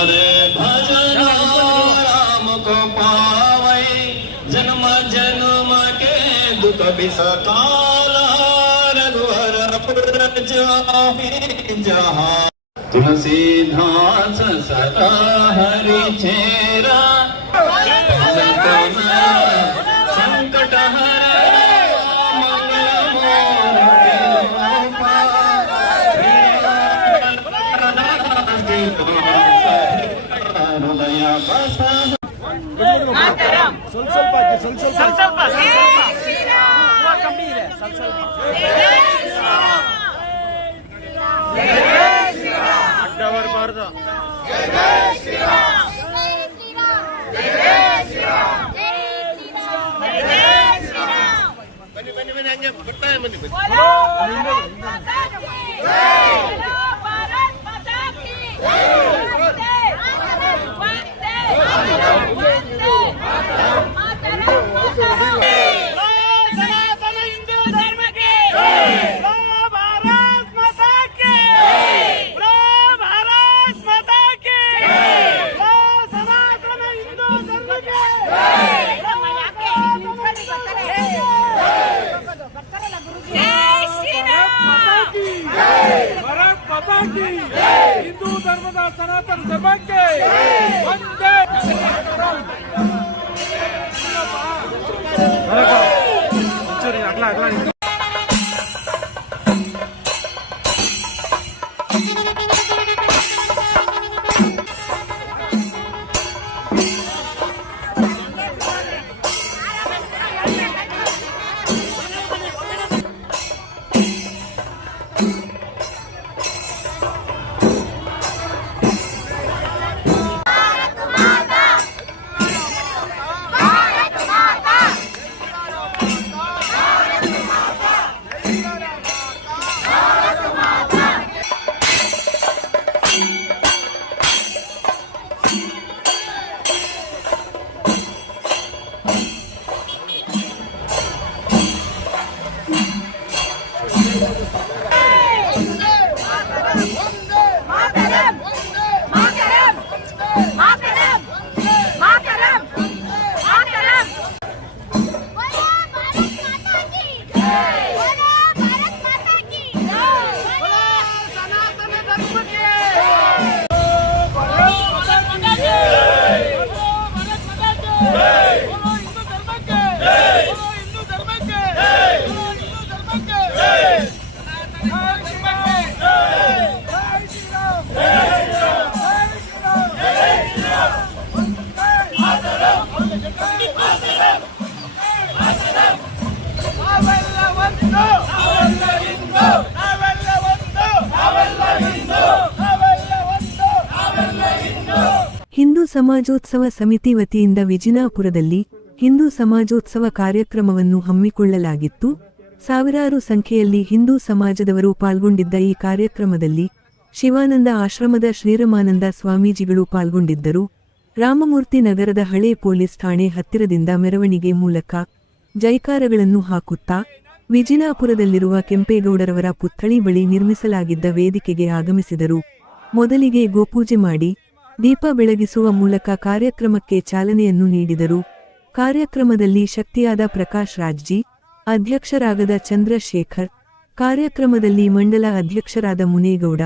तुम्हारे भजन राम को पावे। जन्म जन्म के दुख बिसकाल रघुवर पुर जाहि। जहाँ तुलसीदास सदा हरि चेरा। Bertanya, bertanya, bertanya. Bertanya, bertanya, bertanya. வந்தே ಸಮಾಜೋತ್ಸವ ಸಮಿತಿ ವತಿಯಿಂದ ವಿಜಿನಾಪುರದಲ್ಲಿ ಹಿಂದೂ ಸಮಾಜೋತ್ಸವ ಕಾರ್ಯಕ್ರಮವನ್ನು ಹಮ್ಮಿಕೊಳ್ಳಲಾಗಿತ್ತು. ಸಾವಿರಾರು ಸಂಖ್ಯೆಯಲ್ಲಿ ಹಿಂದೂ ಸಮಾಜದವರು ಪಾಲ್ಗೊಂಡಿದ್ದ ಈ ಕಾರ್ಯಕ್ರಮದಲ್ಲಿ ಶಿವಾನಂದ ಆಶ್ರಮದ ಶ್ರೀರಮಾನಂದ ಸ್ವಾಮೀಜಿಗಳು ಪಾಲ್ಗೊಂಡಿದ್ದರು. ರಾಮಮೂರ್ತಿ ನಗರದ ಹಳೆ ಪೊಲೀಸ್ ಠಾಣೆ ಹತ್ತಿರದಿಂದ ಮೆರವಣಿಗೆ ಮೂಲಕ ಜೈಕಾರಗಳನ್ನು ಹಾಕುತ್ತಾ ವಿಜಿನಾಪುರದಲ್ಲಿರುವ ಕೆಂಪೇಗೌಡರವರ ಪುತ್ಥಳಿ ಬಳಿ ನಿರ್ಮಿಸಲಾಗಿದ್ದ ವೇದಿಕೆಗೆ ಆಗಮಿಸಿದರು. ಮೊದಲಿಗೆ ಗೋಪೂಜೆ ಮಾಡಿ ದೀಪ ಬೆಳಗಿಸುವ ಮೂಲಕ ಕಾರ್ಯಕ್ರಮಕ್ಕೆ ಚಾಲನೆಯನ್ನು ನೀಡಿದರು. ಕಾರ್ಯಕ್ರಮದಲ್ಲಿ ಶಕ್ತಿಯಾದ ಪ್ರಕಾಶ್ ರಾಜ್ಜಿ, ಅಧ್ಯಕ್ಷರಾಗದ ಚಂದ್ರಶೇಖರ್, ಕಾರ್ಯಕ್ರಮದಲ್ಲಿ ಮಂಡಲ ಅಧ್ಯಕ್ಷರಾದ ಮುನೇಗೌಡ,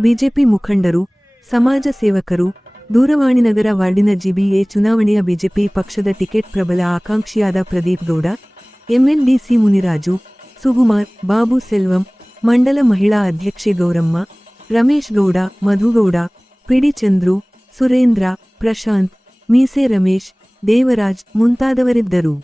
ಬಿಜೆಪಿ ಮುಖಂಡರು, ಸಮಾಜ ಸೇವಕರು, ದೂರವಾಣಿ ನಗರ ವಾರ್ಡಿನ ಜಿಬಿಎ ಚುನಾವಣೆಯ ಬಿಜೆಪಿ ಪಕ್ಷದ ಟಿಕೆಟ್ ಪ್ರಬಲ ಆಕಾಂಕ್ಷಿಯಾದ ಪ್ರದೀಪ್ ಗೌಡ, ಎಂಎಲ್ಡಿಸಿ ಮುನಿರಾಜು, ಸುಕುಮಾರ್, ಬಾಬು ಸೆಲ್ವಂ, ಮಂಡಲ ಮಹಿಳಾ ಅಧ್ಯಕ್ಷೆ ಗೌರಮ್ಮ, ರಮೇಶ್ ಗೌಡ, ಮಧುಗೌಡ, ಪಿಡಿ ಚಂದ್ರು ಸುರೇಂದ್ರ ಪ್ರಶಾಂತ್ ಮೀಸೆ ರಮೇಶ್ ದೇವರಾಜ್ ಮುಂತಾದವರಿದ್ದರು.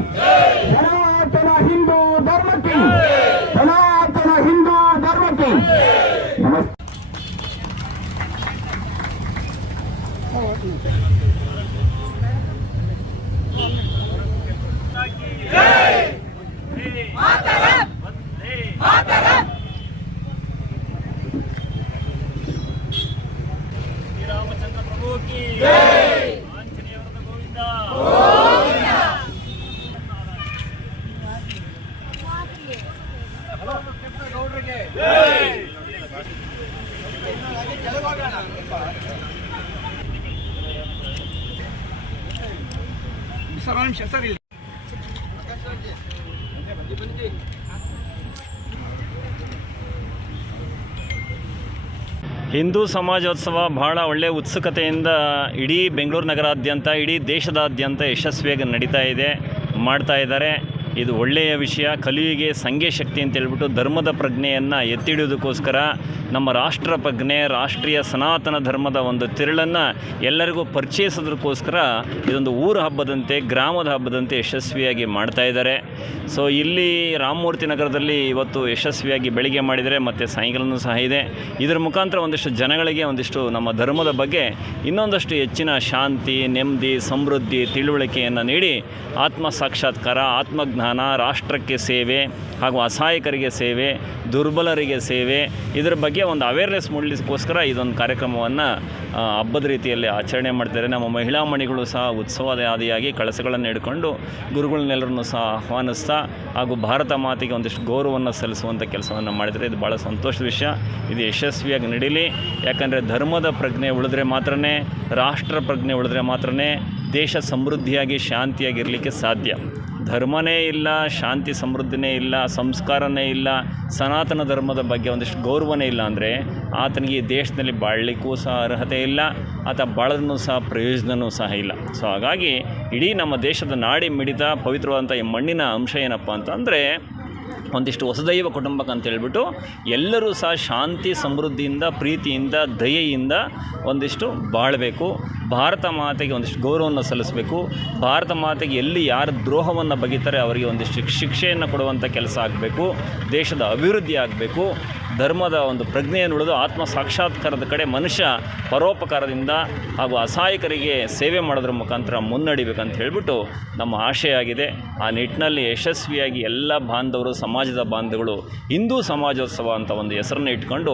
ಧರ್ಮಕ್ಕೆ ಸನಾತನ ಹಿಂದೂ ಧರ್ಮಕ್ಕೆ ಸನಾತನ ಹಿಂದೂ ಧರ್ಮಕ್ಕೆ ನಮಸ್ತೆ ಮಾತರಂ ಮಾತರಂ ಹಿಂದೂ ಸಮಾಜೋತ್ಸವ ಬಹಳ ಒಳ್ಳೆಯ ಉತ್ಸುಕತೆಯಿಂದ ಇಡೀ ಬೆಂಗಳೂರು ನಗರಾದ್ಯಂತ, ಇಡೀ ದೇಶದಾದ್ಯಂತ ಯಶಸ್ವಿಯಾಗಿ ನಡೀತಾ ಇದೆ, ಮಾಡ್ತಾ ಇದ್ದಾರೆ. ಇದು ಒಳ್ಳೆಯ ವಿಷಯ. ಕಲಿಯುವಿಗೆ ಸಂಘೆ ಶಕ್ತಿ ಅಂತ ಹೇಳ್ಬಿಟ್ಟು ಧರ್ಮದ ಪ್ರಜ್ಞೆಯನ್ನು ಎತ್ತಿಡೋದಕ್ಕೋಸ್ಕರ ನಮ್ಮ ರಾಷ್ಟ್ರ ಪ್ರಜ್ಞೆ, ರಾಷ್ಟ್ರೀಯ ಸನಾತನ ಧರ್ಮದ ಒಂದು ತಿರುಳನ್ನು ಎಲ್ಲರಿಗೂ ಪರಿಚಯಿಸೋದಕ್ಕೋಸ್ಕರ ಇದೊಂದು ಊರ ಹಬ್ಬದಂತೆ, ಗ್ರಾಮದ ಹಬ್ಬದಂತೆ ಯಶಸ್ವಿಯಾಗಿ ಮಾಡ್ತಾ ಇದ್ದಾರೆ. ಸೊ ಇಲ್ಲಿ ರಾಮಮೂರ್ತಿ ನಗರದಲ್ಲಿ ಇವತ್ತು ಯಶಸ್ವಿಯಾಗಿ ಬೆಳಿಗ್ಗೆ ಮಾಡಿದರೆ ಮತ್ತು ಸಾಯಂಕಾಲನೂ ಸಹ ಇದೆ. ಇದರ ಮುಖಾಂತರ ಒಂದಿಷ್ಟು ಜನಗಳಿಗೆ ಒಂದಿಷ್ಟು ನಮ್ಮ ಧರ್ಮದ ಬಗ್ಗೆ ಇನ್ನೊಂದಷ್ಟು ಹೆಚ್ಚಿನ ಶಾಂತಿ, ನೆಮ್ಮದಿ, ಸಮೃದ್ಧಿ, ತಿಳುವಳಿಕೆಯನ್ನು ನೀಡಿ ಆತ್ಮ ಸಾಕ್ಷಾತ್ಕಾರ, ಆತ್ಮಜ್ಞಾನ ರಾಷ್ಟ್ರಕ್ಕೆ ಸೇವೆ ಹಾಗೂ ಅಸಹಾಯಕರಿಗೆ ಸೇವೆ, ದುರ್ಬಲರಿಗೆ ಸೇವೆ, ಇದರ ಬಗ್ಗೆ ಒಂದು ಅವೇರ್ನೆಸ್ ಮೂಡಲಿಕ್ಕೋಸ್ಕರ ಇದೊಂದು ಕಾರ್ಯಕ್ರಮವನ್ನು ಹಬ್ಬದ ರೀತಿಯಲ್ಲಿ ಆಚರಣೆ ಮಾಡ್ತಾರೆ. ನಮ್ಮ ಮಹಿಳಾ ಮಣಿಗಳು ಸಹ ಉತ್ಸವದ ಆದಿಯಾಗಿ ಕಳಸಗಳನ್ನು ಹಿಡ್ಕೊಂಡು ಗುರುಗಳನ್ನೆಲ್ಲರನ್ನು ಸಹ ಆಹ್ವಾನಿಸ್ತಾ ಹಾಗೂ ಭಾರತ ಮಾತೆಗೆ ಒಂದಿಷ್ಟು ಗೌರವವನ್ನು ಸಲ್ಲಿಸುವಂಥ ಕೆಲಸವನ್ನು ಮಾಡಿದರೆ ಇದು ಭಾಳ ಸಂತೋಷದ ವಿಷಯ. ಇದು ಯಶಸ್ವಿಯಾಗಿ ನಡೀಲಿ. ಯಾಕಂದರೆ ಧರ್ಮದ ಪ್ರಜ್ಞೆ ಉಳಿದ್ರೆ ಮಾತ್ರ ರಾಷ್ಟ್ರ ಪ್ರಜ್ಞೆ ಉಳಿದ್ರೆ ಮಾತ್ರ ದೇಶ ಸಮೃದ್ಧಿಯಾಗಿ ಶಾಂತಿಯಾಗಿರಲಿಕ್ಕೆ ಸಾಧ್ಯ. ಧರ್ಮನೇ ಇಲ್ಲ, ಶಾಂತಿ ಸಮೃದ್ಧಿನೇ ಇಲ್ಲ, ಸಂಸ್ಕಾರನೇ ಇಲ್ಲ, ಸನಾತನ ಧರ್ಮದ ಬಗ್ಗೆ ಒಂದಿಷ್ಟು ಗೌರವನೇ ಇಲ್ಲ ಅಂದರೆ ಆತನಿಗೆ ಈ ದೇಶದಲ್ಲಿ ಬಾಳಲಿಕ್ಕೂ ಸಹ ಅರ್ಹತೆ ಇಲ್ಲ, ಆತ ಬಾಳದನ್ನು ಸಹ ಪ್ರಯೋಜನವೂ ಸಹ ಇಲ್ಲ. ಸೊ ಹಾಗಾಗಿ ಇಡೀ ನಮ್ಮ ದೇಶದ ನಾಡಿ ಮಿಡಿತ ಪವಿತ್ರವಾದಂಥ ಈ ಮಣ್ಣಿನ ಅಂಶ ಏನಪ್ಪ ಅಂತಂದರೆ ಒಂದಿಷ್ಟು ಹೊಸದೈವ ಕುಟುಂಬಕ್ಕೆ ಅಂತ ಹೇಳ್ಬಿಟ್ಟು ಎಲ್ಲರೂ ಸಹ ಶಾಂತಿ, ಸಮೃದ್ಧಿಯಿಂದ, ಪ್ರೀತಿಯಿಂದ, ದಯೆಯಿಂದ ಒಂದಿಷ್ಟು ಬಾಳಬೇಕು. ಭಾರತ ಮಾತೆಗೆ ಒಂದಿಷ್ಟು ಗೌರವವನ್ನು ಸಲ್ಲಿಸಬೇಕು. ಭಾರತ ಮಾತೆಗೆ ಎಲ್ಲಿ ಯಾರು ದ್ರೋಹವನ್ನು ಬಗೆತಾರೆ ಅವರಿಗೆ ಒಂದಿಷ್ಟು ಶಿಕ್ಷೆಯನ್ನು ಕೊಡುವಂಥ ಕೆಲಸ ಆಗಬೇಕು. ದೇಶದ ಅಭಿವೃದ್ಧಿ ಆಗಬೇಕು. ಧರ್ಮದ ಒಂದು ಪ್ರಜ್ಞೆಯನ್ನು ಉಳಿದು ಆತ್ಮ ಸಾಕ್ಷಾತ್ಕಾರದ ಕಡೆ ಮನುಷ್ಯ ಪರೋಪಕಾರದಿಂದ ಹಾಗೂ ಅಸಹಾಯಕರಿಗೆ ಸೇವೆ ಮಾಡೋದ್ರ ಮುಖಾಂತರ ಮುನ್ನಡಿಬೇಕಂತ ಹೇಳಿಬಿಟ್ಟು ನಮ್ಮ ಆಶೆಯಾಗಿದೆ. ಆ ನಿಟ್ಟಿನಲ್ಲಿ ಯಶಸ್ವಿಯಾಗಿ ಎಲ್ಲ ಬಾಂಧವರು ಸಮಾಜದ ಬಾಂಧವಗಳು ಹಿಂದೂ ಸಮಾಜೋತ್ಸವ ಅಂತ ಒಂದು ಹೆಸರನ್ನು ಇಟ್ಕೊಂಡು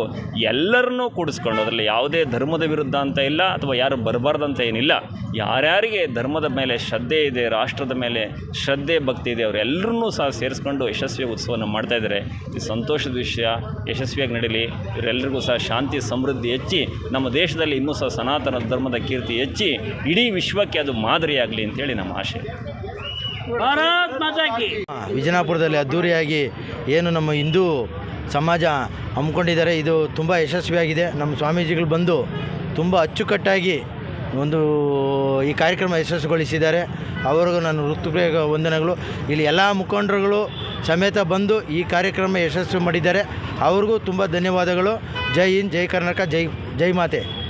ಎಲ್ಲರನ್ನೂ ಕೂಡಿಸ್ಕೊಂಡು ಅದರಲ್ಲಿ ಯಾವುದೇ ಧರ್ಮದ ವಿರುದ್ಧ ಅಂತ ಇಲ್ಲ ಅಥವಾ ಯಾರು ಬರಬಾರ್ದಂತ ಏನಿಲ್ಲ, ಯಾರ್ಯಾರಿಗೆ ಧರ್ಮದ ಮೇಲೆ ಶ್ರದ್ಧೆ ಇದೆ, ರಾಷ್ಟ್ರದ ಮೇಲೆ ಶ್ರದ್ಧೆ, ಭಕ್ತಿ ಇದೆ, ಅವರೆಲ್ಲರನ್ನೂ ಸಹ ಸೇರಿಸ್ಕೊಂಡು ಯಶಸ್ವಿ ಉತ್ಸವವನ್ನು ಮಾಡ್ತಾ ಇದ್ದಾರೆ. ಈ ಸಂತೋಷದ ವಿಷಯ ಯಶಸ್ವಿಯಾಗಿ ನಡೀಲಿ ಇವರೆಲ್ಲರಿಗೂ ಸಹ ಶಾಂತಿ, ಸಮೃದ್ಧಿ ಹೆಚ್ಚಿ, ನಮ್ಮ ದೇಶದಲ್ಲಿ ಇನ್ನೂ ಸಹ ಸನಾತನ ಧರ್ಮದ ಕೀರ್ತಿ ಹೆಚ್ಚಿ, ಇಡೀ ವಿಶ್ವಕ್ಕೆ ಅದು ಮಾದರಿಯಾಗಲಿ ಅಂತೇಳಿ ನಮ್ಮ ಆಶೆ. ವಿಜಯನಗರದಲ್ಲಿ ಅದ್ದೂರಿಯಾಗಿ ಏನು ನಮ್ಮ ಹಿಂದೂ ಸಮಾಜ ಹಮ್ಮಿಕೊಂಡಿದ್ದಾರೆ. ಇದು ತುಂಬ ಯಶಸ್ವಿಯಾಗಿದೆ. ನಮ್ಮ ಸ್ವಾಮೀಜಿಗಳು ಬಂದು ತುಂಬ ಅಚ್ಚುಕಟ್ಟಾಗಿ ಒಂದು ಈ ಕಾರ್ಯಕ್ರಮ ಯಶಸ್ಸುಗೊಳಿಸಿದ್ದಾರೆ ಅವರಿಗೂ ನಾನು ಹೃತ್ಪೂರ್ವಕ ವಂದನೆಗಳು. ಇಲ್ಲಿ ಎಲ್ಲ ಮುಖಂಡರುಗಳು ಸಮೇತ ಬಂದು ಈ ಕಾರ್ಯಕ್ರಮ ಯಶಸ್ವಿ ಮಾಡಿದ್ದಾರೆ. ಅವ್ರಿಗೂ ತುಂಬ ಧನ್ಯವಾದಗಳು. ಜೈ ಹಿಂದ್, ಜೈ ಕರ್ನಾಟಕ, ಜೈ ಜೈ ಮಾತೆ.